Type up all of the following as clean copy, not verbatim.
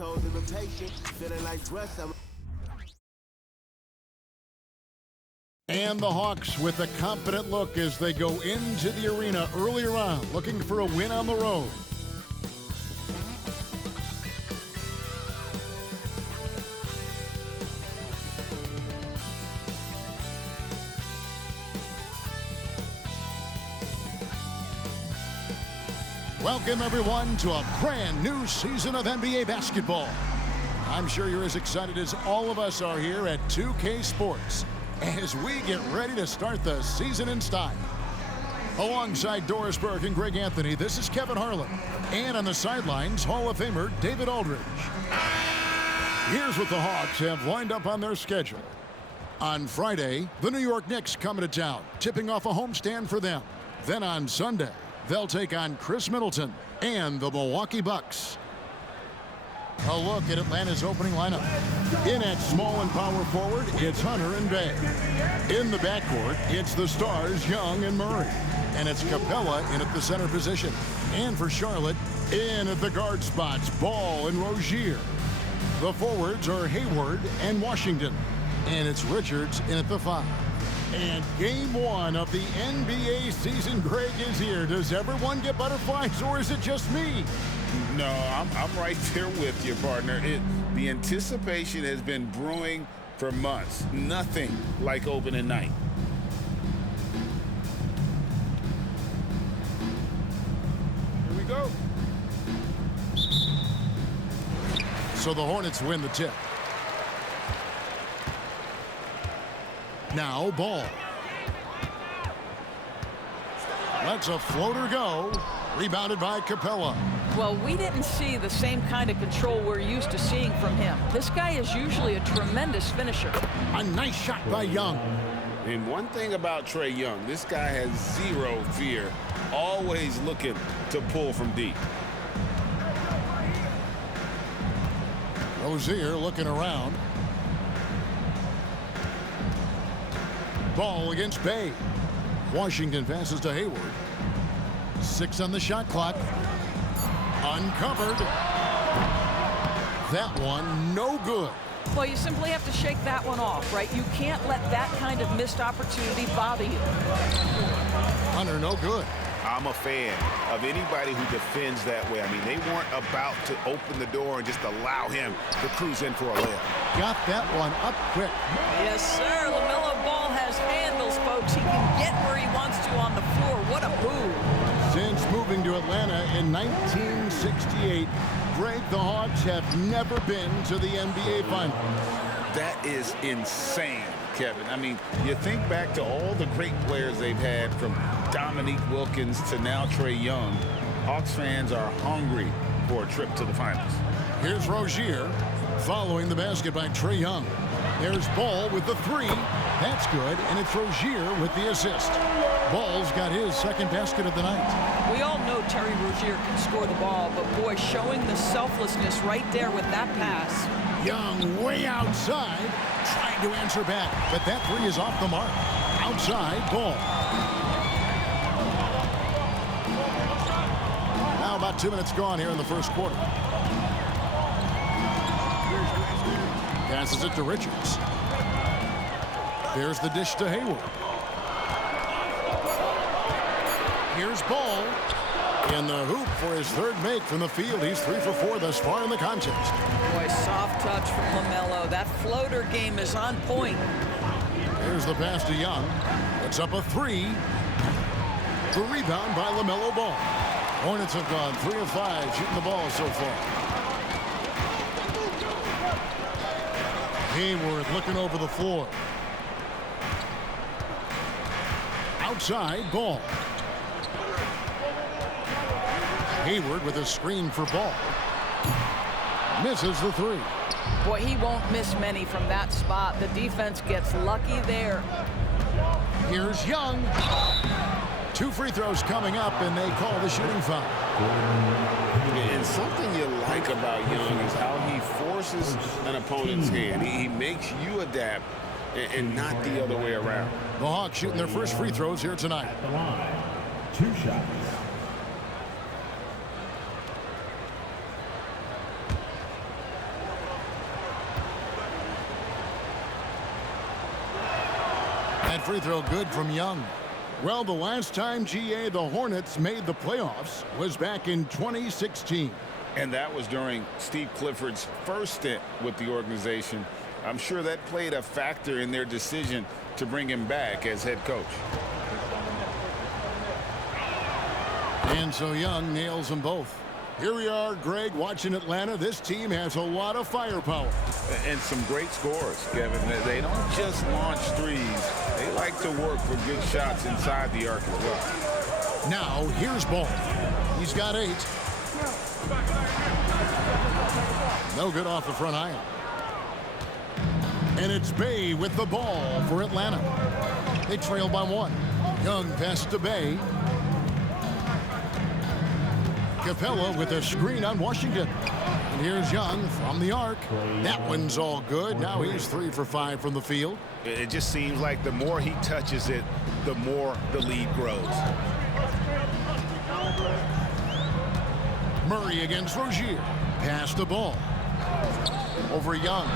chose imitation, feeling like dress. And the Hawks with a confident look as they go into the arena earlier on, looking for a win on the road. Welcome, everyone, to a brand new season of NBA basketball. I'm sure you're as excited as all of us are here at 2K Sports as we get ready to start the season in style. Alongside Doris Burke and Greg Anthony, this is Kevin Harlan. And on the sidelines, Hall of Famer David Aldridge. Here's what the Hawks have lined up on their schedule. On Friday, the New York Knicks come into town, tipping off a homestand for them. Then on Sunday, they'll take on Chris Middleton and the Milwaukee Bucks. A look at Atlanta's opening lineup. In at small and power forward, it's Hunter and Bay. In the backcourt, it's the stars Young and Murray. And it's Capella in at the center position. And for Charlotte, in at the guard spots, Ball and Rozier. The forwards are Hayward and Washington. And it's Richards in at the 5. And game one of the NBA season, Greg, is here. Does everyone get butterflies, or is it just me? No, I'm right there with you, partner. The anticipation has been brewing for months. Nothing like opening night. Here we go. So the Hornets win the tip. Now Ball. Lets a floater go. Rebounded by Capella. Well, we didn't see the same kind of control we're used to seeing from him. This guy is usually a tremendous finisher. A nice shot by Young. And one thing about Trae Young, this guy has zero fear. Always looking to pull from deep. Rozier looking around. Ball against Bay. Washington passes to Hayward. 6 on the shot clock. Uncovered. That one no good. Well, you simply have to shake that one off, right? You can't let that kind of missed opportunity bother you. Hunter no good. I'm a fan of anybody who defends that way. I mean, they weren't about to open the door and just allow him to cruise in for a layup. Got that one up quick. Yes, sir. LaMelo Ball has handles, folks. He can get where he wants to on the floor. What a move. Since moving to Atlanta in 1968, Greg, the Hawks have never been to the NBA Finals. That is insane, Kevin. I mean, you think back to all the great players they've had, from Dominique Wilkins to now Trae Young. Hawks fans are hungry for a trip to the finals. Here's Rozier following the basket by Trae Young. There's Ball with the 3. That's good, and it's Rozier with the assist. Ball's got his second basket of the night. We all know Terry Rozier can score the ball, but boy, showing the selflessness right there with that pass. Young way outside, trying to answer back, but that 3 is off the mark. Outside, Ball. Now about 2 minutes gone here in the first quarter. Passes it to Richards. There's the dish to Hayward. Here's Ball. In the hoop for his third make from the field. He's 3 for 4 thus far in the contest. Boy, soft touch from LaMelo. That floater game is on point. Here's the pass to Young. It's up a 3. The rebound by LaMelo Ball. Hornets have gone 3 of 5 shooting the ball so far. Hayward looking over the floor. Outside, Ball. Hayward with a screen for Ball. Misses the 3. Boy, he won't miss many from that spot. The defense gets lucky there. Here's Young. 2 free throws coming up, and they call the shooting foul. And something you like about Young is how he forces an opponent's hand. He makes you adapt and not the other way around. The Hawks shooting their first free throws here tonight. At the line, 2 shots. That free throw good from Young. Well, the last time, GA, the Hornets made the playoffs was back in 2016. And that was during Steve Clifford's first stint with the organization. I'm sure that played a factor in their decision to bring him back as head coach. And so Young nails them both. Here we are, Greg, watching Atlanta. This team has a lot of firepower. And some great scores, Kevin. They don't just launch threes. They like to work for good shots inside the arc as well. Now, here's Ball. He's got 8. No good off the front iron. And it's Bay with the ball for Atlanta. They trail by 1. Young pass to Bay. Capella with a screen on Washington. And here's Young from the arc. That one's all good. Now he's 3 for 5 from the field. It just seems like the more he touches it, the more the lead grows. Murray against Rozier. Pass the ball. Over Young.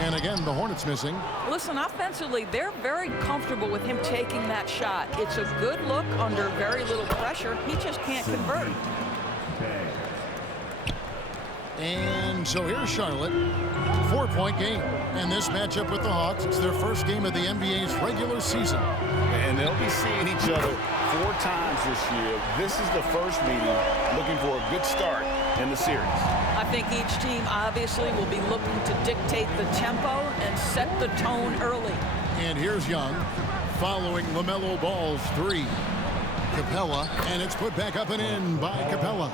And again, the Hornets missing. Listen, offensively, they're very comfortable with him taking that shot. It's a good look under very little pressure. He just can't convert. And so here's Charlotte. 4-point game. And this matchup with the Hawks, it's their first game of the NBA's regular season. And they'll be seeing each other 4 times this year. This is the first meeting, looking for a good start in the series. I think each team obviously will be looking to dictate the tempo and set the tone early. And here's Young following LaMelo Ball's 3. Capella, and it's put back up and in by Capella.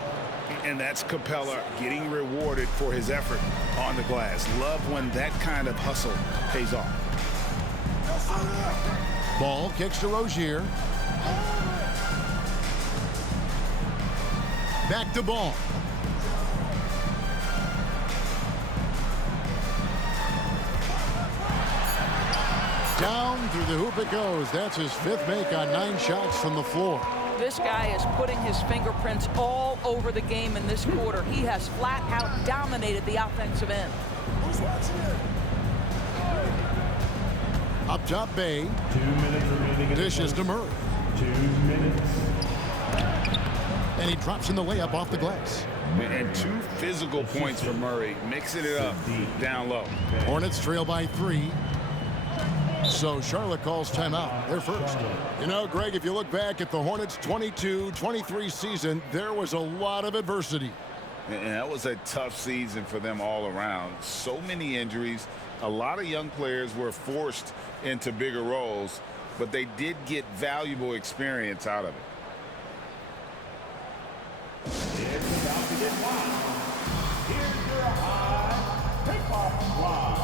And that's Capella getting rewarded for his effort on the glass. Love when that kind of hustle pays off. Ball kicks to Rozier. Back to Ball. Down through the hoop it goes. That's his 5th make on 9 shots from the floor. This guy is putting his fingerprints all over the game in this quarter. He has flat out dominated the offensive end. Up top, Bay. 2 minutes remaining. Dishes to Murray. 2 minutes. And he drops in the layup off the glass. And 2 physical points for Murray, mixing it up down low. Hornets trail by 3. So Charlotte calls timeout. They're first. You know, Greg, if you look back at the Hornets' 22-23 season, there was a lot of adversity. And that was a tough season for them all around. So many injuries. A lot of young players were forced into bigger roles, but they did get valuable experience out of it. It's about to get wild. Here's your high tip-off line.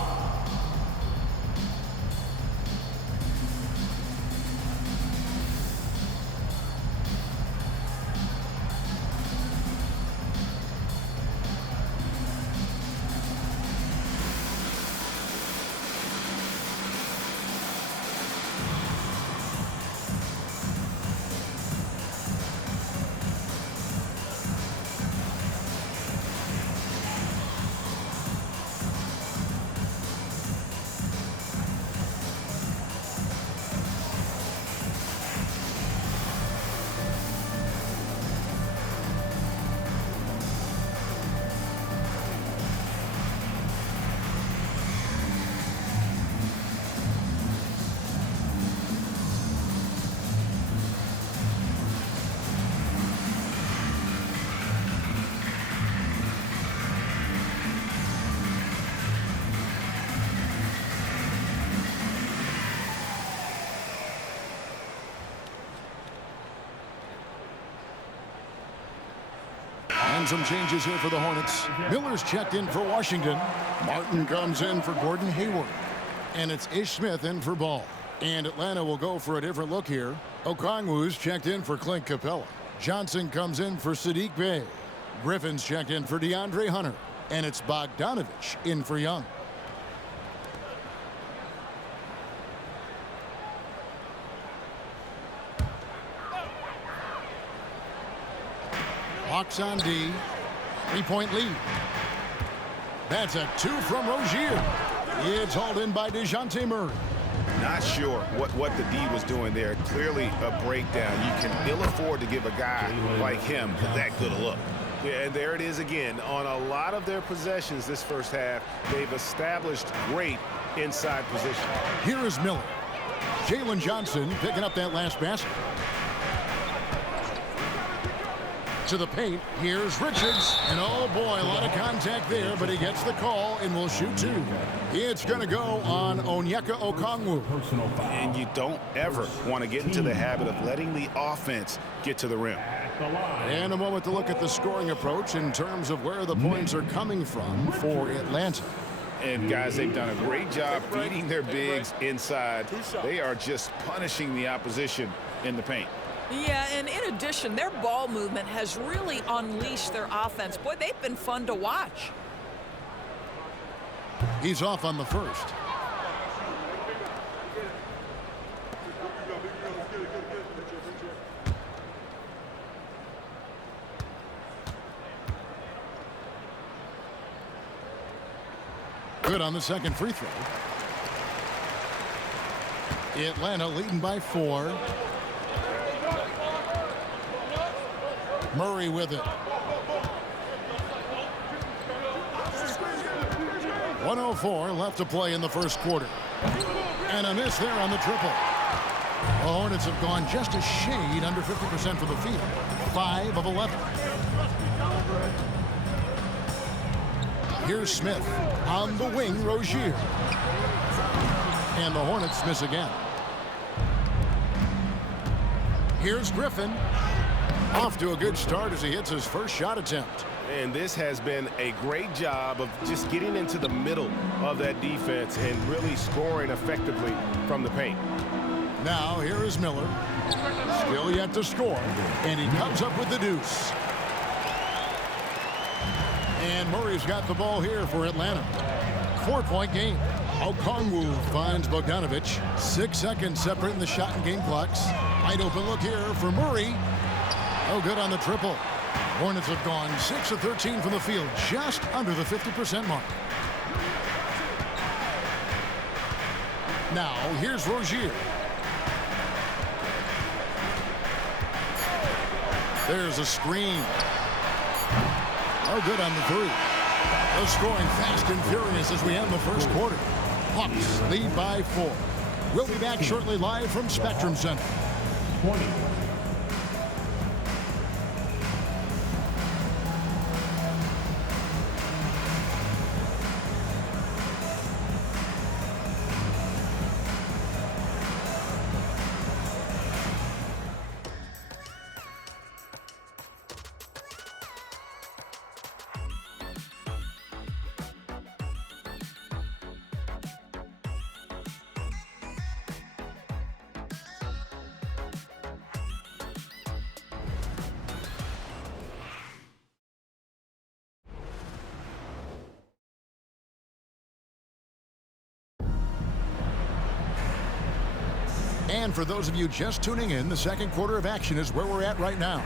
And some changes here for the Hornets. Miller's checked in for Washington. Martin comes in for Gordon Hayward. And it's Ish Smith in for Ball. And Atlanta will go for a different look here. Okongwu's checked in for Clint Capella. Johnson comes in for Sadiq Bey. Griffin's checked in for DeAndre Hunter. And it's Bogdanovich in for Young. Hawks on D. 3-point lead. That's a 2 from Rozier. It's hauled in by DeJounte Murray. Not sure what the D was doing there. Clearly a breakdown. You can ill afford to give a guy like him that good a look. Yeah, and there it is again. On a lot of their possessions this first half, they've established great inside position. Here is Miller. Jalen Johnson picking up that last basket. To the paint, here's Richards, and oh boy, a lot of contact there, but he gets the call and will shoot two. It's going to go on Onyeka Okongwu. And you don't ever want to get into the habit of letting the offense get to the rim. And a moment to look at the scoring approach in terms of where the points are coming from for Atlanta. And guys, they've done a great job feeding their bigs inside. They are just punishing the opposition in the paint. Yeah, and in addition, their ball movement has really unleashed their offense. Boy, they've been fun to watch. He's off on the first. Good on the second free throw. Atlanta leading by 4. Murray with it. 1:04 left to play in the first quarter. And a miss there on the triple. The Hornets have gone just a shade under 50% from the field. 5 of 11. Here's Smith. On the wing, Rozier. And the Hornets miss again. Here's Griffin. Off to a good start as he hits his first shot attempt. And this has been a great job of just getting into the middle of that defense and really scoring effectively from the paint. Now here is Miller. Still yet to score. And he comes up with the deuce. And Murray's got the ball here for Atlanta. 4-point game. Okongwu finds Bogdanovic. 6 seconds separating the shot and game clocks. Wide open look here for Murray. Oh, good on the triple. Hornets have gone 6 of 13 from the field, just under the 50% mark. Now, here's Rozier. There's a screen. Oh, good on the three. They're scoring fast and furious as we end the first quarter. Hawks lead by 4. We'll be back shortly live from Spectrum Center. 20. And for those of you just tuning in, the second quarter of action is where we're at right now.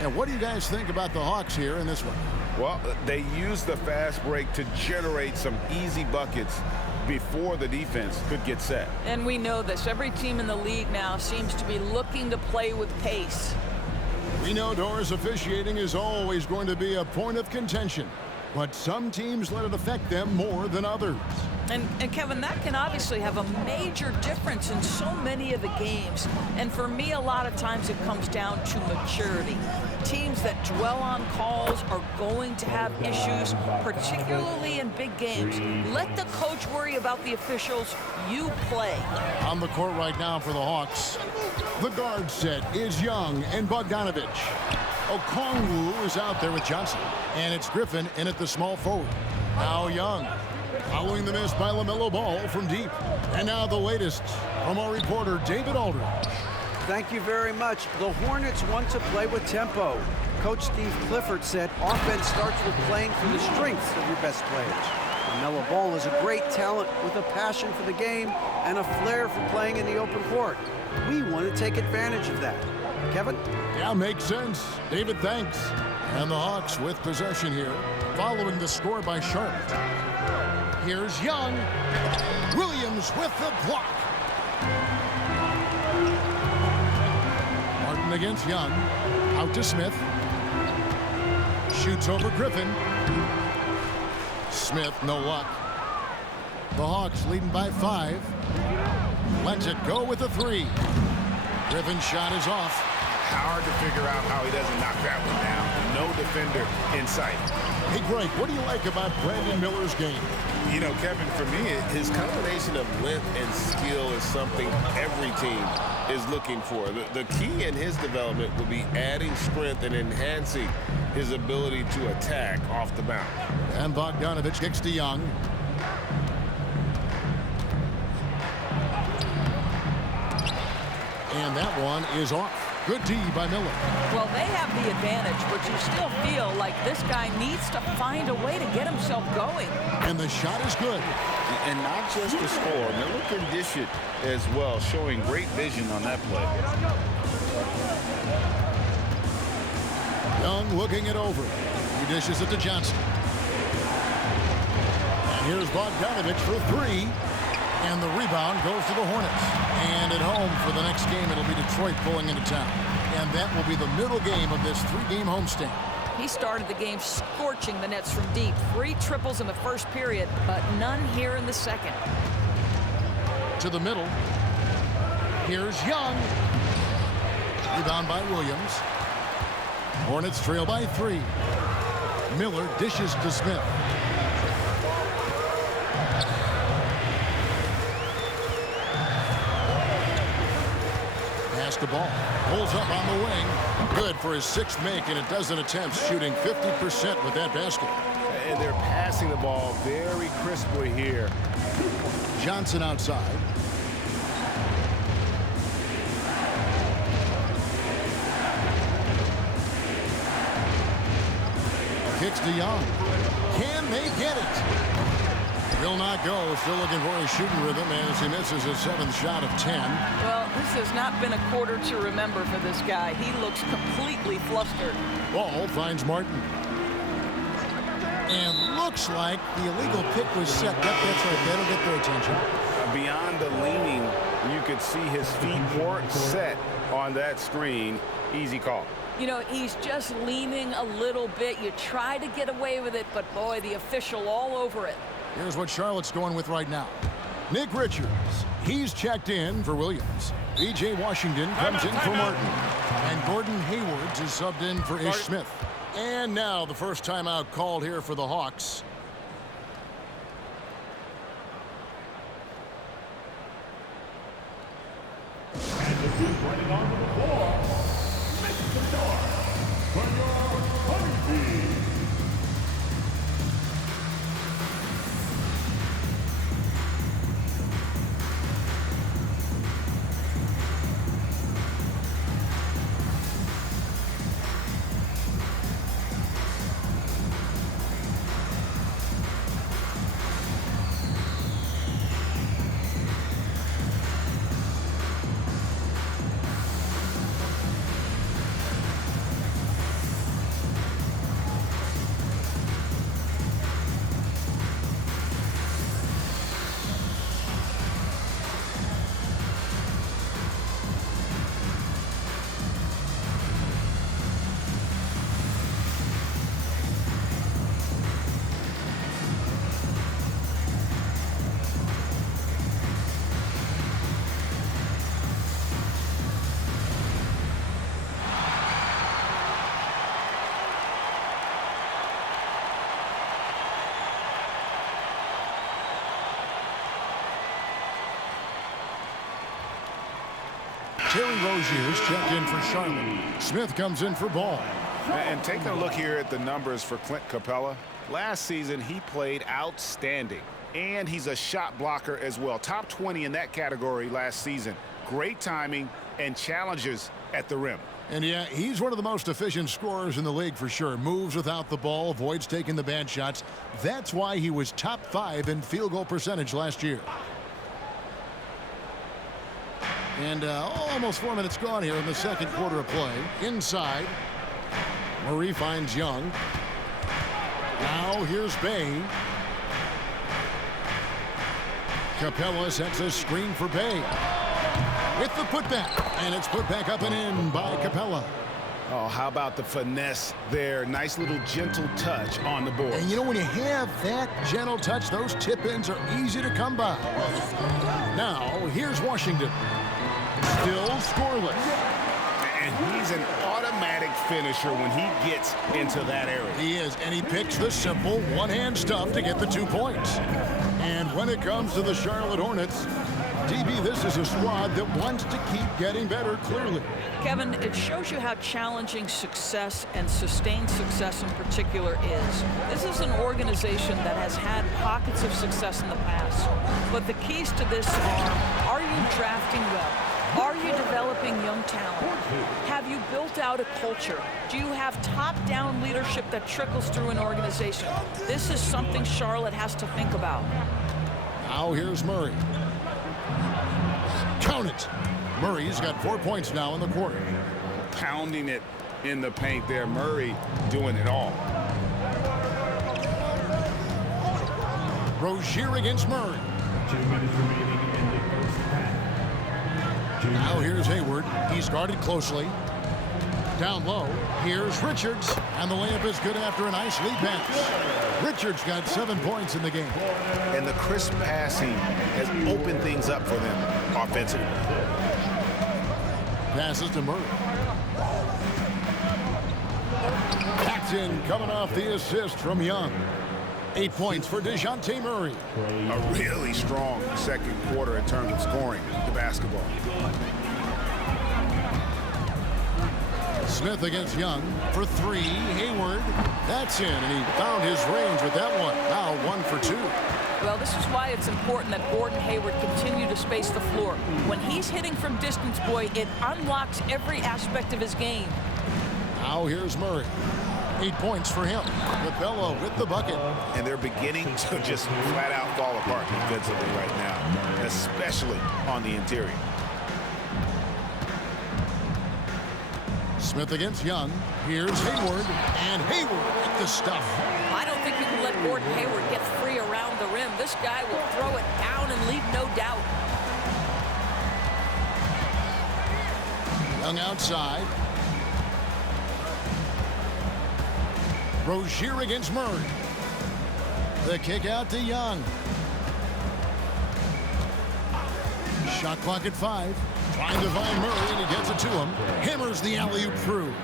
And what do you guys think about the Hawks here in this one? Well, they used the fast break to generate some easy buckets before the defense could get set. And we know this. Every team in the league now seems to be looking to play with pace. We know Doris officiating is always going to be a point of contention, but some teams let it affect them more than others. And Kevin, that can obviously have a major difference in so many of the games. And for me, a lot of times it comes down to maturity. Teams that dwell on calls are going to have issues, particularly in big games. Let the coach worry about the officials. You play. On the court right now for the Hawks, the guard set is Young and Bogdanovic. Okongwu is out there with Johnson. And it's Griffin in at the small forward. Now Young. Following the miss by LaMelo Ball from deep. And now the latest from our reporter, David Aldridge. Thank you very much. The Hornets want to play with tempo. Coach Steve Clifford said offense starts with playing for the strengths of your best players. LaMelo Ball is a great talent with a passion for the game and a flair for playing in the open court. We want to take advantage of that. Kevin? Yeah, makes sense. David, thanks. And the Hawks with possession here, following the score by Charlotte. Here's Young. Williams with the block. Martin against Young. Out to Smith. Shoots over Griffin. Smith, no luck. The Hawks leading by 5. Lets it go with a 3. Griffin's shot is off. Hard to figure out how he doesn't knock that one down. No defender in sight. Hey, Greg, what do you like about Brandon Miller's game? You know, Kevin, for me, his combination of length and skill is something every team is looking for. The key in his development will be adding strength and enhancing his ability to attack off the bounce. And Bogdanovich kicks to Young. And that one is off. Good D by Miller. Well, they have the advantage, but you still feel like this guy needs to find a way to get himself going. And the shot is good. And not just to score. Miller can dish it as well, showing great vision on that play. Young looking it over. He dishes it to Johnson. And here's Bogdanovich for 3. And the rebound goes to the Hornets. And at home for the next game, it'll be Detroit pulling into town. And that will be the middle game of this 3-game homestand. He started the game scorching the Nets from deep. 3 triples in the first period, but none here in the second. To the middle. Here's Young. Rebound by Williams. Hornets trail by 3. Miller dishes to Smith. The ball pulls up on the wing. Good for his 6th make in a dozen attempts, shooting 50% with that basket. And they're passing the ball very crisply here. Johnson outside. Kicks to Young. Can they get it? Will not go. Still looking for his shooting rhythm as he misses his 7th shot of 10. Well, this has not been a quarter to remember for this guy. He looks completely flustered. Ball finds Martin. And looks like the illegal pick was set. That's right. That'll get their attention. Beyond the leaning, you could see his feet weren't set on that screen. Easy call. You know, he's just leaning a little bit. You try to get away with it, but boy, the official all over it. Here's what Charlotte's going with right now. Nick Richards, he's checked in for Williams. B.J. Washington comes in for Martin. And Gordon Hayward is subbed in for Ish Smith. And now the first timeout called here for the Hawks. And the dude running onto the floor, Mr. Dorr, from your home team. Terry Rozier's checked in for Charlotte. Smith comes in for Ball. And taking a look here at the numbers for Clint Capella. Last season, he played outstanding. And he's a shot blocker as well. Top 20 in that category last season. Great timing and challenges at the rim. And yeah, he's one of the most efficient scorers in the league for sure. Moves without the ball, avoids taking the bad shots. That's why he was top 5 in field goal percentage last year. And almost 4 minutes gone here in the second quarter of play. Inside, Murray finds Young. Now here's Bay. Capella sets a screen for Bay. with the putback, and it's put back up and in by Capella. Oh, how about the finesse there? Nice little gentle touch on the board. And you know, when you have that gentle touch, those tip-ins are easy to come by. Now, here's Washington. Still scoreless. And he's an automatic finisher when he gets into that area. He is, and he picks the simple one-hand stuff to get the 2 points. And when it comes to the Charlotte Hornets, DB, this is a squad that wants to keep getting better, clearly. Kevin, it shows you how challenging success and sustained success in particular is. This is an organization that has had pockets of success in the past. But the keys to this are you drafting well? Are you developing young talent? Have you built out a culture? Do you have top-down leadership that trickles through an organization? This is something Charlotte has to think about. Now here's Murray. Count it. Murray's got 4 points now in the quarter. Pounding it in the paint there. Murray doing it all. Rozier against Murray. 2 minutes remaining in the first half. Now here's Hayward. He's guarded closely. Down low, here's Richards. And the layup is good after a nice lead pass. Richards got 7 points in the game. And the crisp passing has opened things up for them offensively. Passes to Murray. Paxton coming off the assist from Young. 8 points for DeJounte Murray. A really strong second quarter in terms of scoring the basketball. Smith against Young for 3. Hayward, that's in, and he found his range with that one. Now 1 for 2. Well, this is why it's important that Gordon Hayward continue to space the floor. When he's hitting from distance, boy, it unlocks every aspect of his game. Now here's Murray. 8 points for him. Capella with the bucket. And they're beginning to just flat out fall apart defensively right now, especially on the interior. Smith against Young. Here's Hayward, and Hayward with the stuff. I don't think you can let Gordon Hayward get free around the rim. This guy will throw it down and leave no doubt. Young outside. Rozier against Murray. The kick out to Young. Shot clock at 5. Trying to find Murray, and he gets it to him. Hammers the alley-oop through.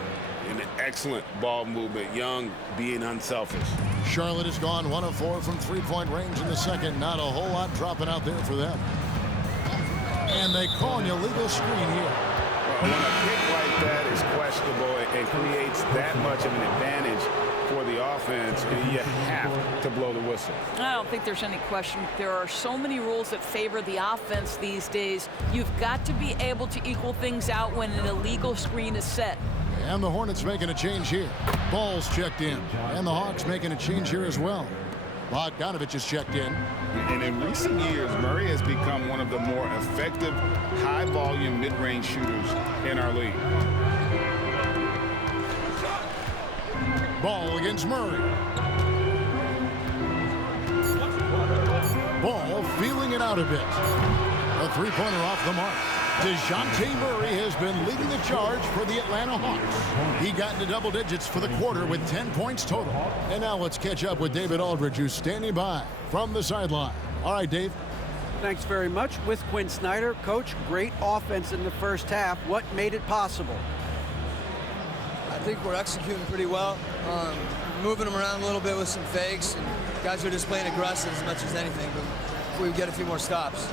An excellent ball movement. Young being unselfish. Charlotte has gone 1 of 4 from three-point range in the second. Not a whole lot dropping out there for them. And they call an illegal screen here. When a pick like that is questionable and creates that much of an advantage for the offense, you have to blow the whistle. I don't think there's any question. There are so many rules that favor the offense these days. You've got to be able to equal things out when an illegal screen is set. And the Hornets making a change here. Ball's checked in. And the Hawks making a change here as well. Bogdanovich is checked in. And in recent years, Murray has become one of the more effective, high-volume, mid-range shooters in our league. Ball against Murray. Ball feeling it out a bit. A three-pointer off the mark. DeJounte Murray has been leading the charge for the Atlanta Hawks. He got into double digits for the quarter with 10 points total. And now let's catch up with David Aldridge, who's standing by from the sideline. All right, Dave. Thanks very much. With Quinn Snyder, Coach, great offense in the first half. What made it possible? I think we're executing pretty well. Moving them around a little bit with some fakes, and guys are just playing aggressive as much as anything, but we get a few more stops.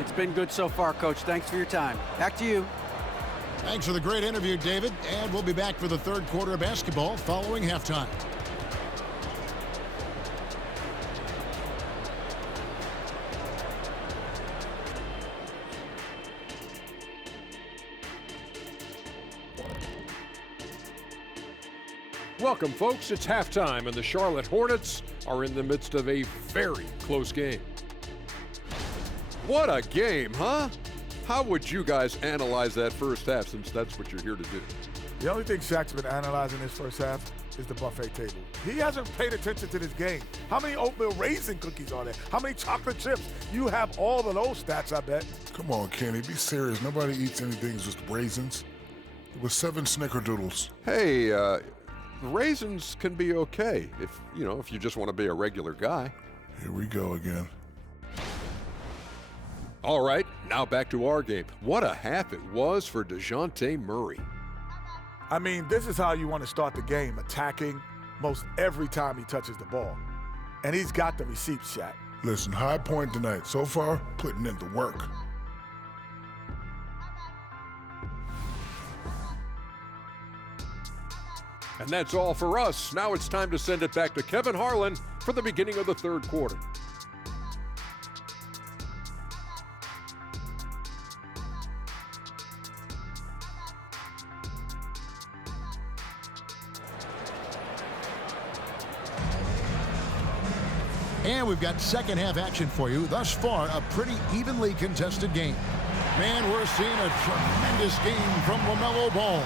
It's been good so far, Coach. Thanks for your time. Back to you. Thanks for the great interview, David. And we'll be back for the third quarter of basketball following halftime. Welcome, folks. It's halftime, and the Charlotte Hornets are in the midst of a very close game. What a game, huh? How would you guys analyze that first half, since that's what you're here to do? The only thing Shaq's been analyzing this first half is the buffet table. He hasn't paid attention to this game. How many oatmeal raisin cookies are there? How many chocolate chips? You have all of those stats, I bet. Come on, Kenny, be serious. Nobody eats anything just raisins. It was 7 snickerdoodles. Hey, raisins can be okay if you just want to be a regular guy. Here we go again. All right, now back to our game. What a half it was for DeJounte Murray. I mean, this is how you want to start the game, attacking most every time he touches the ball. And he's got the receipts, Shaq. Listen, high point tonight. So far, putting in the work. And that's all for us. Now it's time to send it back to Kevin Harlan for the beginning of the third quarter. And we've got second half action for you. Thus far, a pretty evenly contested game. Man, we're seeing a tremendous game from LaMelo Ball.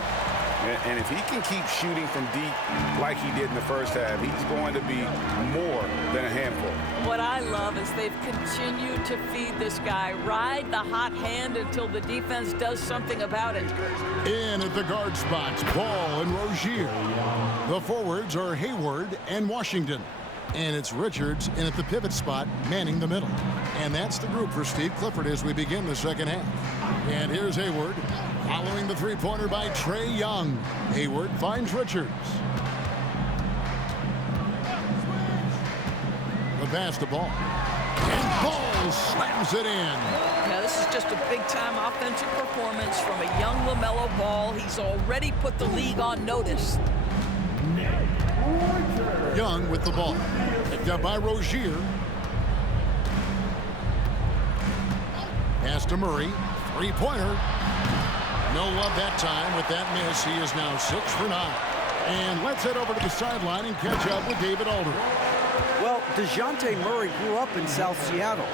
And if he can keep shooting from deep like he did in the first half, he's going to be more than a handful. What I love is they've continued to feed this guy, ride the hot hand until the defense does something about it. In at the guard spots, Ball and Rozier. The forwards are Hayward and Washington. And it's Richards in at the pivot spot, manning the middle. And that's the group for Steve Clifford as we begin the second half. And here's Hayward, following the three-pointer by Trae Young. Hayward finds Richards. The pass to Ball. And Ball slams it in. Now, this is just a big-time offensive performance from a young LaMelo Ball. He's already put the league on notice. Young with the ball. Picked up by Rozier. Pass to Murray. Three-pointer. No love that time with that miss. He is now 6 for 9. And let's head over to the sideline and catch up with David Aldridge. Well, DeJounte Murray grew up in South Seattle.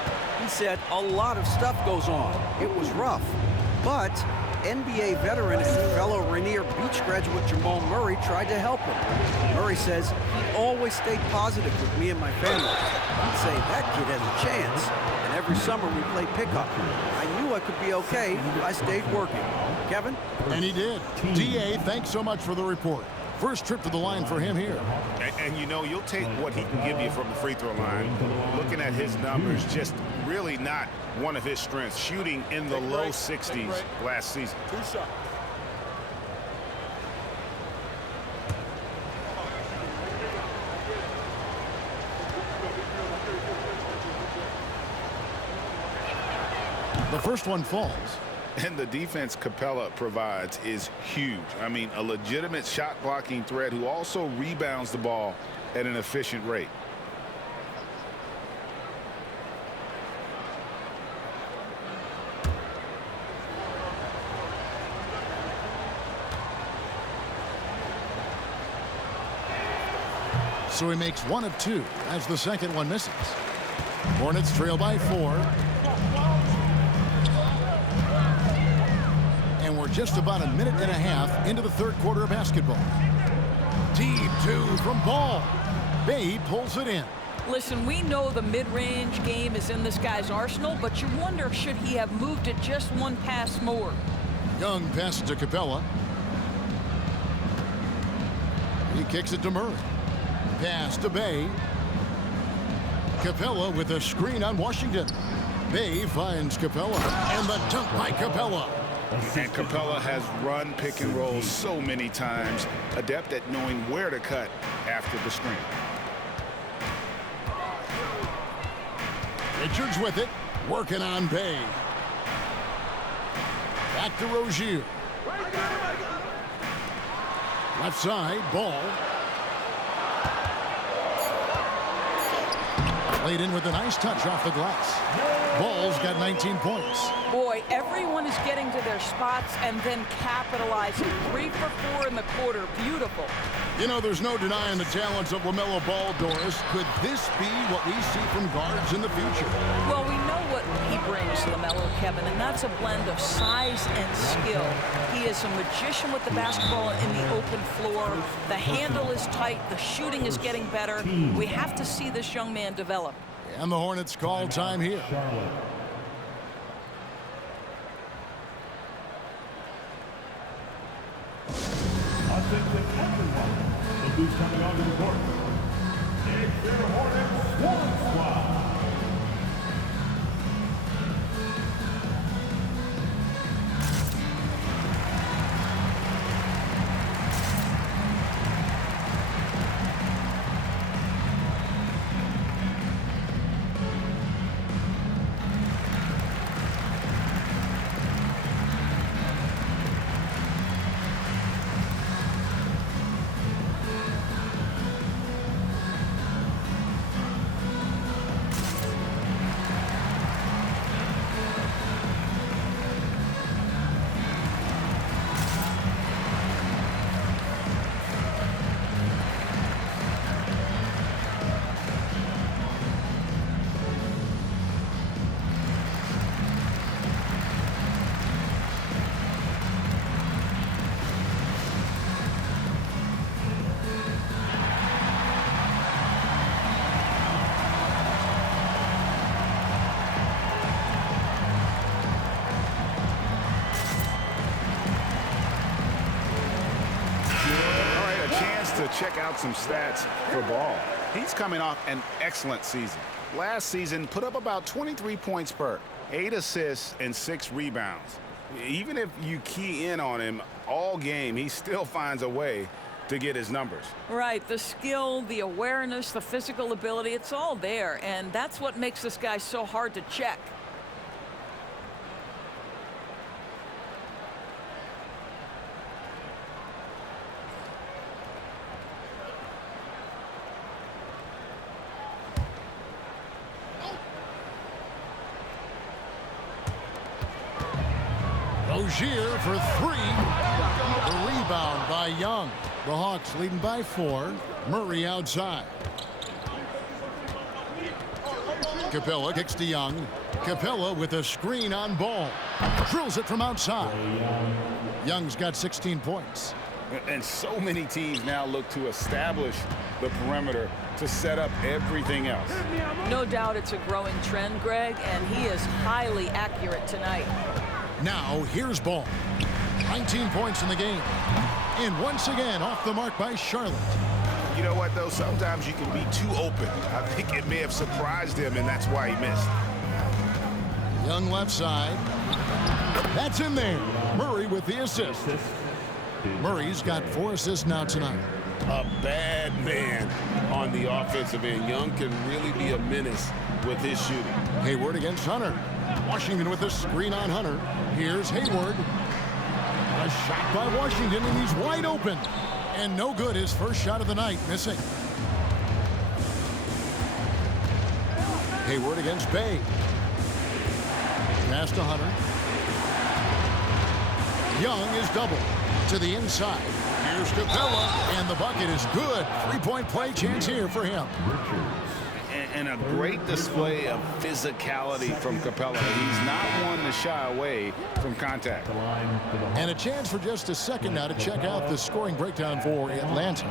He said a lot of stuff goes on. It was rough. But NBA veteran and fellow Rainier Beach graduate Jamal Murray tried to help him. Murray says he always stayed positive with me and my family. He'd say, that kid has a chance. And every summer we played pickup. I knew I could be okay if I stayed working. Kevin? And he did. D.A., thanks so much for the report. First trip to the line for him here. And you know, you'll take what he can give you from the free throw line. Looking at his numbers, just really not one of his strengths. Shooting in the low 60s last season. The first one falls. And the defense Capella provides is huge. I mean, a legitimate shot blocking threat who also rebounds the ball at an efficient rate. So he makes 1 of 2 as the second one misses. Hornets trail by 4. And we're just about a minute and a half into the third quarter of basketball. Deep 2 from Ball. Bay pulls it in. Listen, we know the mid-range game is in this guy's arsenal, but you wonder, should he have moved it just one pass more? Young passes to Capella. He kicks it to Murray. Pass to Bay. Capella with a screen on Washington. Bay finds Capella. And the dunk by Capella. And Capella has run pick and roll so many times, adept at knowing where to cut after the screen. Richards with it, working on Bay. Back to Rozier. Left side, Ball. Laid in with a nice touch off the glass. Ball's got 19 points. Boy, everyone is getting to their spots and then capitalizing. 3 for 4 in the quarter. Beautiful. You know, there's no denying the talents of LaMelo Ball, Doris. Could this be what we see from guards in the future? Well, we know what he brings, LaMelo, Kevin, and that's a blend of size and skill. He is a magician with the basketball in the open floor. The handle is tight. The shooting is getting better. We have to see this young man develop. And the Hornets call time here. Offensive everyone. Look who's coming onto the court. It's your Hornets Swarm Squad. To check out some stats for Ball. He's coming off an excellent season. Last season, put up about 23 points per, 8 assists, and 6 rebounds. Even if you key in on him all game, he still finds a way to get his numbers. Right, the skill, the awareness, the physical ability, it's all there, and that's what makes this guy so hard to check. Rozier for 3. The rebound by Young. The Hawks leading by 4. Murray outside. Capella kicks to Young. Capella with a screen on Ball. Drills it from outside. Young's got 16 points. And so many teams now look to establish the perimeter to set up everything else. No doubt it's a growing trend, Greg, and he is highly accurate tonight. Now, here's Ball. 19 points in the game. And once again, off the mark by Charlotte. You know what, though? Sometimes you can be too open. I think it may have surprised him, and that's why he missed. Young left side. That's in there. Murray with the assist. Murray's got 4 assists now tonight. A bad man on the offensive end. Young can really be a menace with his shooting. Hayward against Hunter. Washington with a screen on Hunter. Here's Hayward. A shot by Washington, and he's wide open. And no good. His first shot of the night, missing. Hayward against Bay. Pass to Hunter. Young is double to the inside. Here's Capella, and the bucket is good. 3-point play chance here for him. And a great display of physicality from Capella. He's not one to shy away from contact. And a chance for just a second now to check out the scoring breakdown for Atlanta.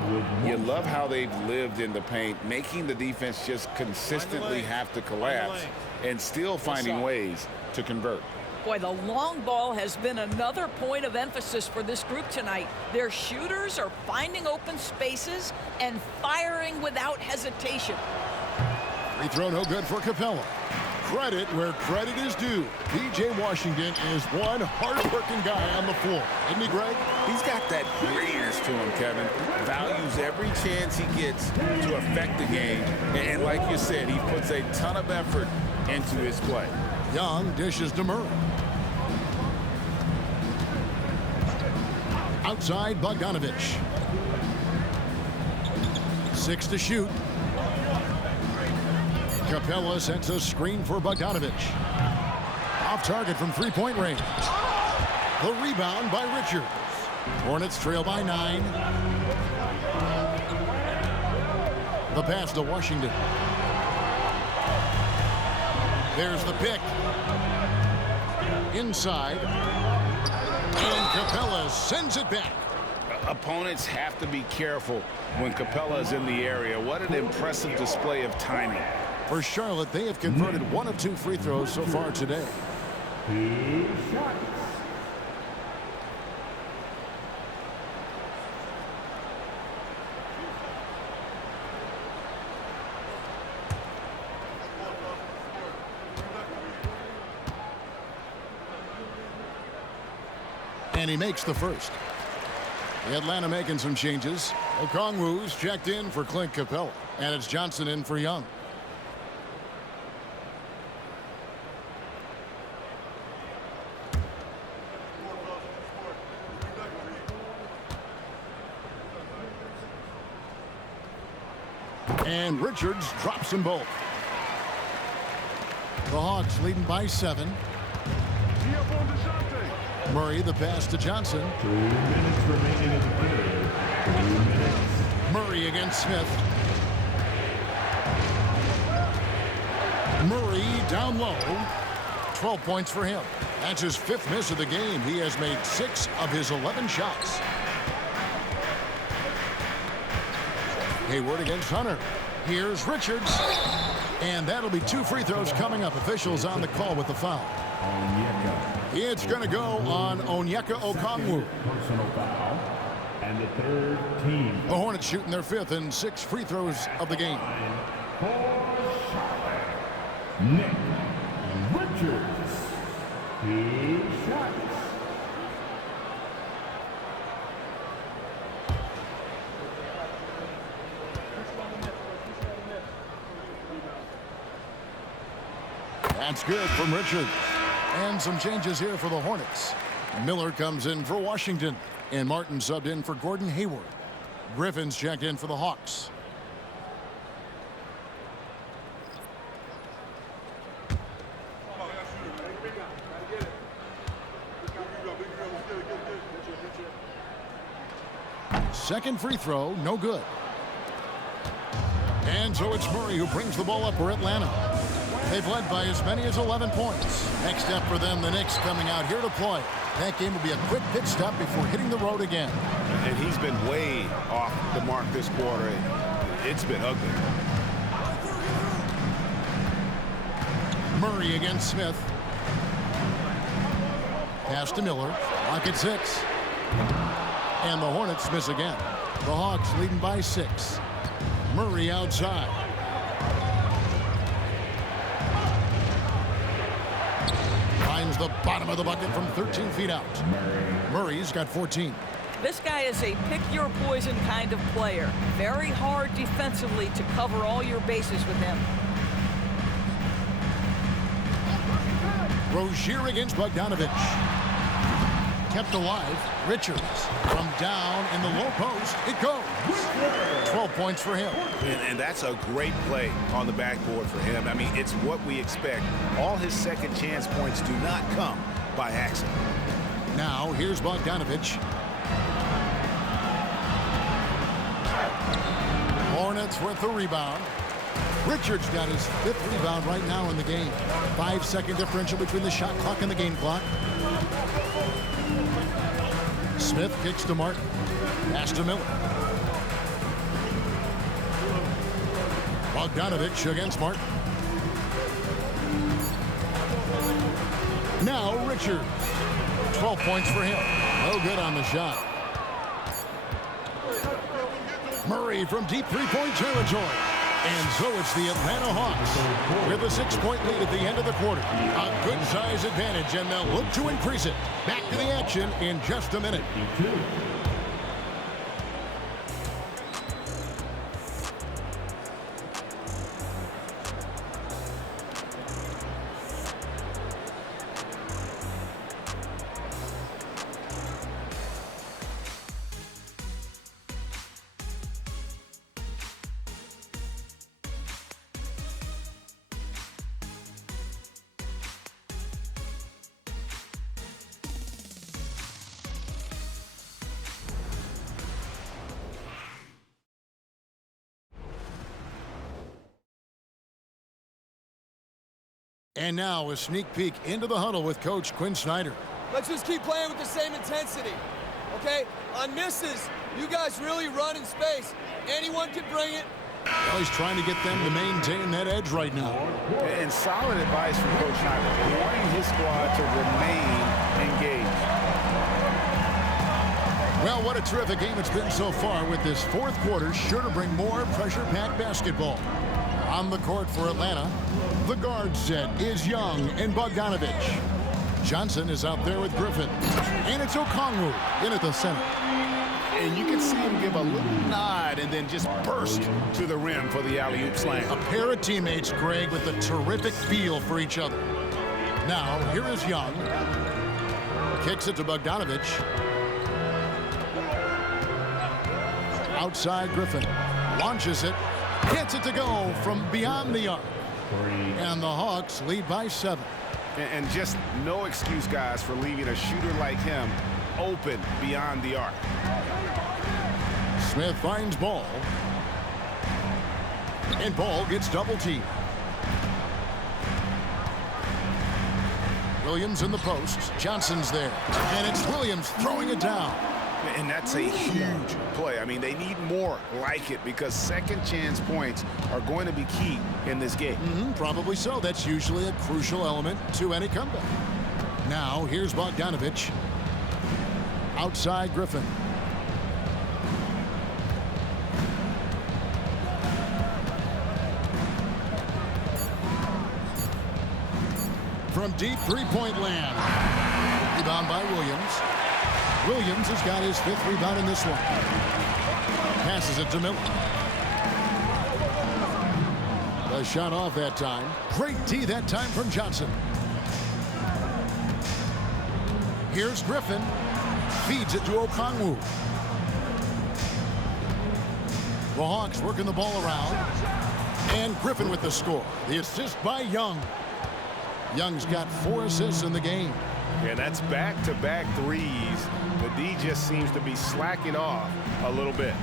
You love how they've lived in the paint, making the defense just consistently have to collapse and still finding ways to convert. Boy, the long ball has been another point of emphasis for this group tonight. Their shooters are finding open spaces and firing without hesitation. Free throw no good for Capella. Credit where credit is due. P.J. Washington is one hard-working guy on the floor. Isn't he, Greg? He's got that grittiness to him, Kevin. Values every chance he gets to affect the game. And like you said, he puts a ton of effort into his play. Young dishes to Murray. Outside Bogdanovich. 6 to shoot. Capella sends a screen for Bogdanovich. Off target from 3-point range. The rebound by Richards. Hornets trail by 9. The pass to Washington. There's the pick. Inside. And Capella sends it back. Opponents have to be careful when Capella is in the area. What an impressive display of timing. For Charlotte, they have converted 1 of 2 free throws so far today. And he makes the first. Atlanta making some changes. Okongwu's checked in for Clint Capella. And it's Johnson in for Young. And Richards drops them both. The Hawks leading by 7. Murray, the pass to Johnson. 2 minutes remaining in the period. 2 minutes. Murray against Smith. Murray down low. 12 points for him. That's his 5th miss of the game. He has made 6 of his 11 shots. Hayward against Hunter. Here's Richards. And that'll be 2 free throws coming up. Officials on the call with the foul. It's going to go on Onyeka Okongwu. Personal foul. And the 3rd team. The Hornets shooting their 5th and 6th free throws of the game. Nick Richards. 2 shots. That's good from Richards. And some changes here for the Hornets. Miller comes in for Washington. And Martin subbed in for Gordon Hayward. Griffin's checked in for the Hawks. Second free throw, no good. And so it's Murray who brings the ball up for Atlanta. They've led by as many as 11 points. Next step for them, the Knicks coming out here to play. That game will be a quick pit stop before hitting the road again. And he's been way off the mark this quarter. It's been ugly. Murray against Smith. Pass to Miller. Lock at 6. And the Hornets miss again. The Hawks leading by 6. Murray outside. Finds the bottom of the bucket from 13 feet out. Murray's got 14. This guy is a pick-your-poison kind of player. Very hard defensively to cover all your bases with him. Rozier against Bogdanovich. Kept alive. Richards from down in the low post. It goes. 12 points for him. And that's a great play on the backboard for him. I mean, it's what we expect. All his second chance points do not come by accident. Now here's Bogdanovich. Hornets with the rebound. Richards got his 5th rebound right now in the game. 5-second differential between the shot clock and the game clock. Smith kicks to Martin. Pass to Miller. Bogdanovich against Martin. Now Richards. 12 points for him. No good on the shot. Murray from deep three-point territory. And so it's the Atlanta Hawks with a 6-point lead at the end of the quarter. A good size advantage, and they'll look to increase it. Back to the action in just a minute. And now a sneak peek into the huddle with Coach Quinn Snyder. Let's just keep playing with the same intensity, okay? On misses, you guys really run in space. Anyone can bring it. Well, he's trying to get them to maintain that edge right now. And solid advice from Coach Snyder, wanting his squad to remain engaged. Well, what a terrific game it's been so far, with this fourth quarter sure to bring more pressure-packed basketball. On the court for Atlanta, the guard set is Young and Bogdanovich. Johnson is out there with Griffin. And it's Okongwu in at the center. And you can see him give a little nod and then just burst to the rim for the alley-oop slam. A pair of teammates, Greg, with a terrific feel for each other. Now, here is Young. Kicks it to Bogdanovich. Outside Griffin. Launches it. Gets it to go from beyond the arc. And the Hawks lead by 7. And just no excuse, guys, for leaving a shooter like him open beyond the arc. Smith finds Ball. And Ball gets double teamed. Williams in the post. Johnson's there. And it's Williams throwing it down. And that's a huge play. I mean, they need more like it because second chance points are going to be key in this game. Probably so. That's usually a crucial element to any comeback. Now, here's Bogdanovich. Outside Griffin. From deep three-point land. Rebound by Williams. Williams has got his 5th rebound in this one. Passes it to Miller. The shot off that time. Great D that time from Johnson. Here's Griffin. Feeds it to Okongwu. The Hawks working the ball around. And Griffin with the score. The assist by Young. Young's got 4 assists in the game. Yeah, that's back-to-back threes. The D just seems to be slacking off a little bit.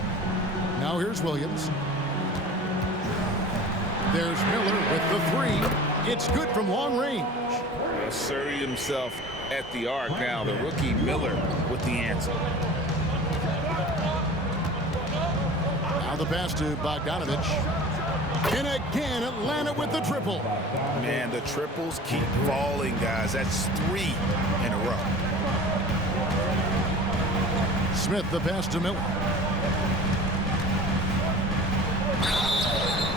Now here's Williams. There's Miller with the 3. It's good from long range. Asserting himself at the arc now. The rookie Miller with the answer. Now the pass to Bogdanovich. And again, Atlanta with the triple. Man, the triples keep falling, guys. That's 3 in a row. Smith the pass to Miller.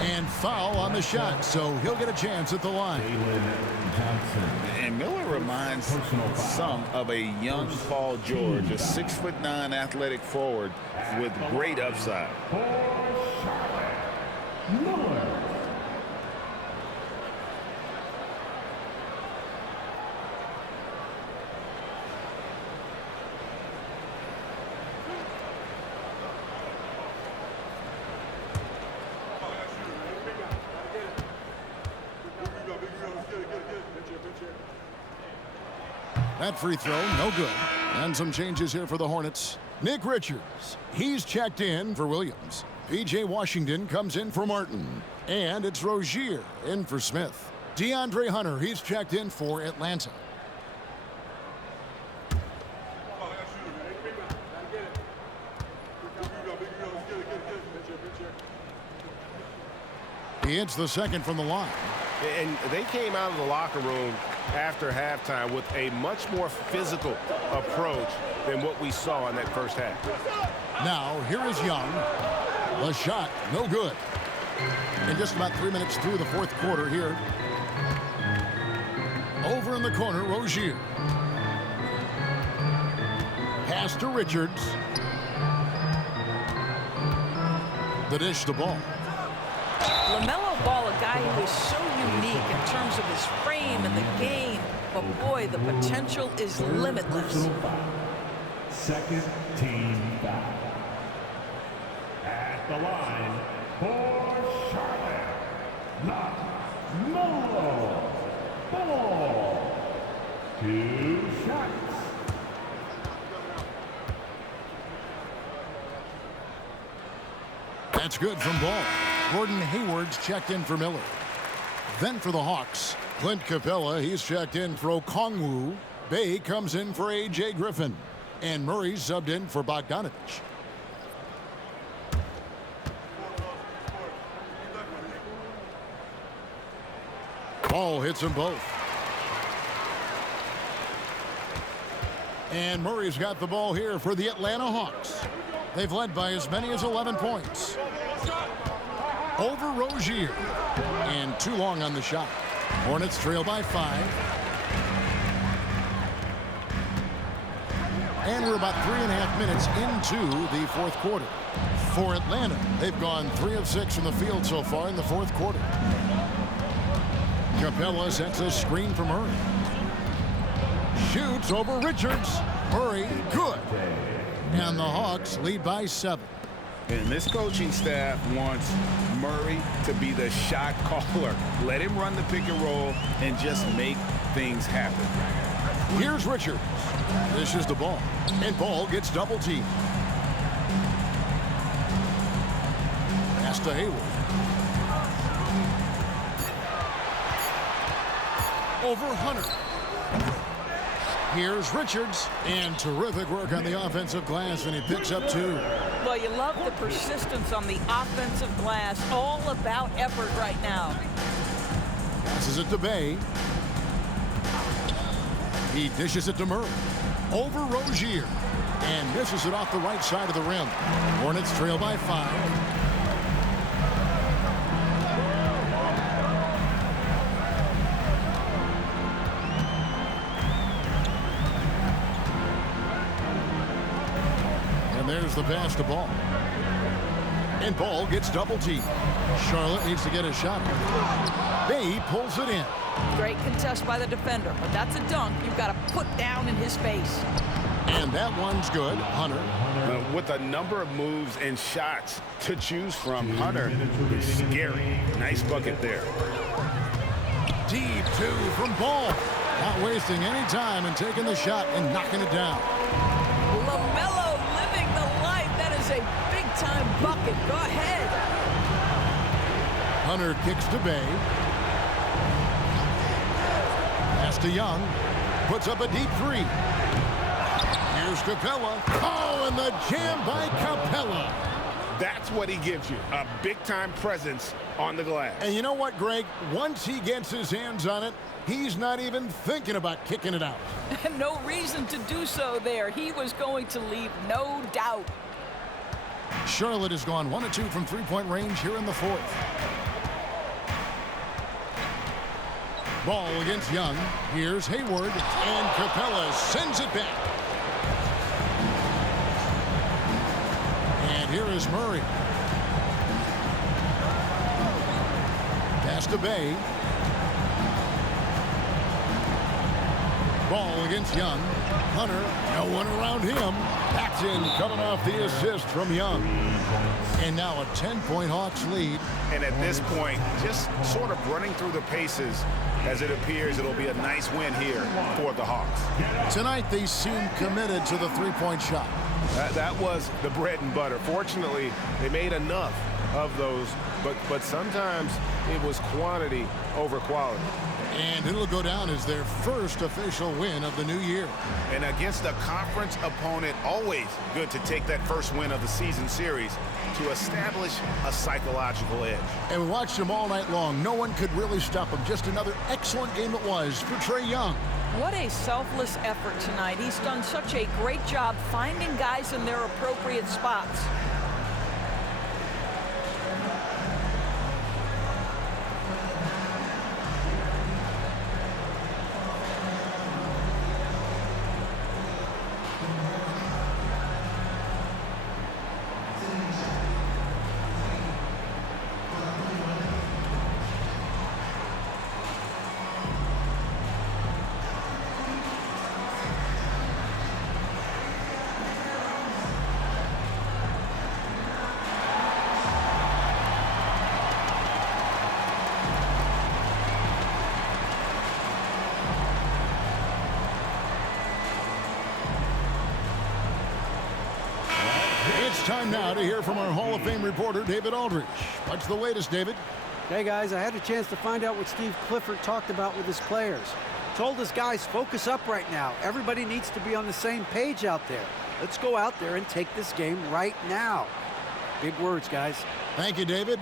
And foul on the shot, so he'll get a chance at the line. And Miller reminds some of a young Paul George, a 6'9" athletic forward with great upside. That free throw, no good. And some changes here for the Hornets. Nick Richards, he's checked in for Williams. P.J. Washington comes in for Martin. And it's Rozier in for Smith. DeAndre Hunter, he's checked in for Atlanta. He hits the second from the line. And they came out of the locker room after halftime with a much more physical approach than what we saw in that first half. Now, here is Young. The shot, no good. In just about 3 minutes through the fourth quarter here. Over in the corner, Rozier. Pass to Richards. The dish to Ball. LaMelo Ball, a guy who is so unique in terms of his frame and the game, but boy, the potential is limitless. Second team foul. At the line for Charlotte, LaMelo Ball. 2 shots. That's good from Ball. Gordon Hayward's checked in for Miller. Then for the Hawks, Clint Capella, he's checked in for Okongwu. Bay comes in for A.J. Griffin. And Murray subbed in for Bogdanovich. Ball hits them both. And Murray's got the ball here for the Atlanta Hawks. They've led by as many as 11 points. Over Rozier. And too long on the shot. Hornets trail by 5. And we're about 3.5 minutes into the fourth quarter. For Atlanta, they've gone 3 of 6 from the field so far in the fourth quarter. Capella sets a screen for Murray. Shoots over Richards. Murray, good. And the Hawks lead by 7. And this coaching staff wants Murray to be the shot caller. Let him run the pick and roll and just make things happen. Here's Richards. Dishes the ball. And Ball gets double teamed. Pass to Hayward. Over Hunter. Here's Richards. And terrific work on the offensive glass, and he picks up 2. Well, you love the persistence on the offensive glass. All about effort right now. Passes it to Bay. He dishes it to Murray. Over Rozier. And misses it off the right side of the rim. Hornets trail by 5. And there's the pass to Ball. And Ball gets double teamed. Charlotte needs to get a shot. Bay pulls it in. Great contest by the defender, but that's a dunk you've got to put down in his face. And that one's good. Hunter. With a number of moves and shots to choose from, Hunter is scary. Nice bucket there. Deep 2 from Ball. Not wasting any time and taking the shot and knocking it down. LaMelo living the life. That is a big-time bucket. Go ahead. Hunter kicks to Bay. Pass to Young. Puts up a deep 3. Here's Capella. Oh, and the jam by Capella. That's what he gives you, a big-time presence on the glass. And you know what, Greg? Once he gets his hands on it, he's not even thinking about kicking it out. No reason to do so there. He was going to leave, no doubt. Charlotte has gone 1 of 2 from three-point range here in the fourth. Ball against Young. Here's Hayward, and Capella sends it back. And here is Murray. Pass to Bay. Ball against Young. Hunter, no one around him. Paxton coming off the assist from Young. And now a 10-point Hawks lead. And at this point, just sort of running through the paces, as it appears it'll be a nice win here for the Hawks. Tonight they seem committed to the three-point shot. That was the bread and butter. Fortunately, they made enough of those, but sometimes it was quantity over quality. And it'll go down as their first official win of the new year. And against a conference opponent, always good to take that first win of the season series to establish a psychological edge. And we watched him all night long. No one could really stop him. Just another excellent game it was for Trae Young. What a selfless effort tonight. He's done such a great job finding guys in their appropriate spots. It's time now to hear from our Hall of Fame reporter, David Aldridge. What's the latest, David? Hey guys, I had a chance to find out what Steve Clifford talked about with his players. Told his guys, focus up right now. Everybody needs to be on the same page out there. Let's go out there and take this game right now. Big words, guys. Thank you, David.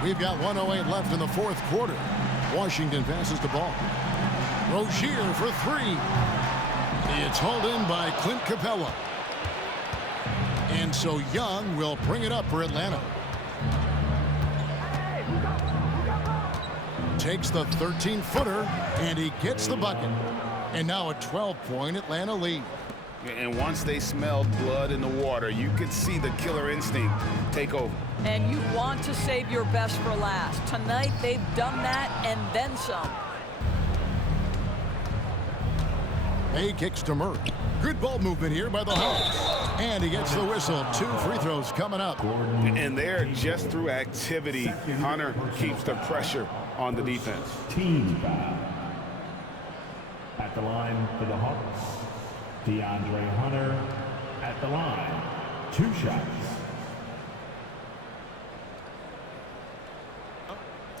We've got 1:08 left in the fourth quarter. Washington passes the ball. Rozier for three. It's hauled in by Clint Capella. And so Young will bring it up for Atlanta. Takes the 13-footer, and he gets the bucket. And now a 12-point Atlanta lead. And once they smelled blood in the water, you could see the killer instinct take over. And you want to save your best for last. Tonight, they've done that and then some. Hay kicks to Murray. Good ball movement here by the Hawks. And he gets the whistle. 2 free throws coming up. And there, just through activity, Hunter keeps the pressure on the defense. Team foul. At the line for the Hawks, DeAndre Hunter at the line. 2 shots.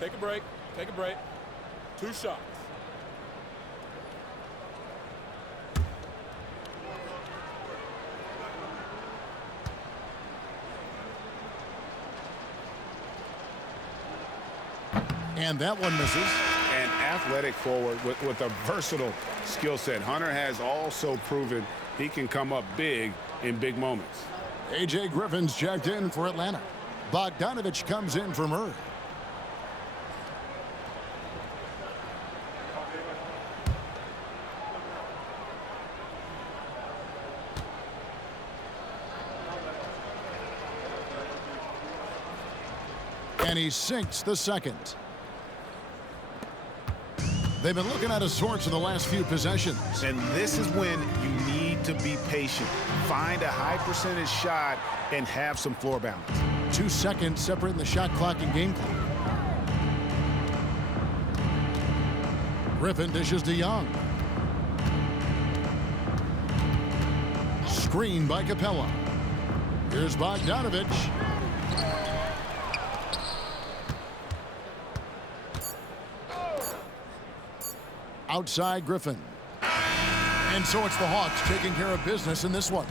Take a break. Take a break. 2 shots. And that one misses. An athletic forward with a versatile skill set. Hunter has also proven he can come up big in big moments. A.J. Griffin's checked in for Atlanta. Bogdanovich comes in for Murray. And he sinks the second. They've been looking at his sorts in the last few possessions. And this is when you need to be patient. Find a high percentage shot and have some floor balance. 2 seconds separating the shot clock and game clock. Griffin dishes to Young. Screen by Capella. Here's Bogdanovich. Outside Griffin. And so it's the Hawks taking care of business in this one.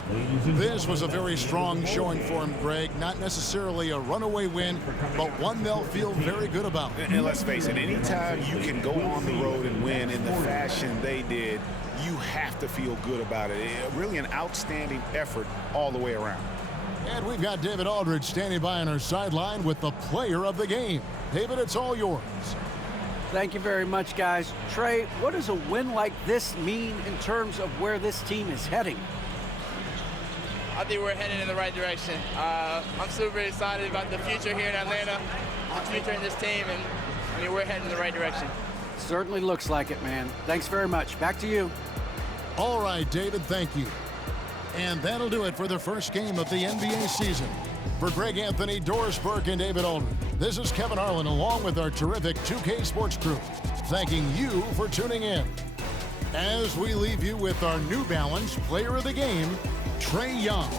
This was a very strong showing for him, Greg. Not necessarily a runaway win, but one they'll feel very good about. And let's face it, anytime you can go on the road and win in the fashion they did, you have to feel good about it. Really an outstanding effort all the way around. And we've got David Aldridge standing by on our sideline with the player of the game. David, it's all yours. Thank you very much, guys. Trey, what does a win like this mean in terms of where this team is heading? I think we're heading in the right direction. I'm super excited about the future here in Atlanta, the future in this team, and I mean, we're heading in the right direction. Certainly looks like it, man. Thanks very much. Back to you. All right, David, thank you. And that'll do it for the first game of the NBA season. For Greg Anthony, Doris Burke, and David Aldridge, this is Kevin Harlan along with our terrific 2K Sports crew, thanking you for tuning in. As we leave you with our New Balance player of the game, Trae Young.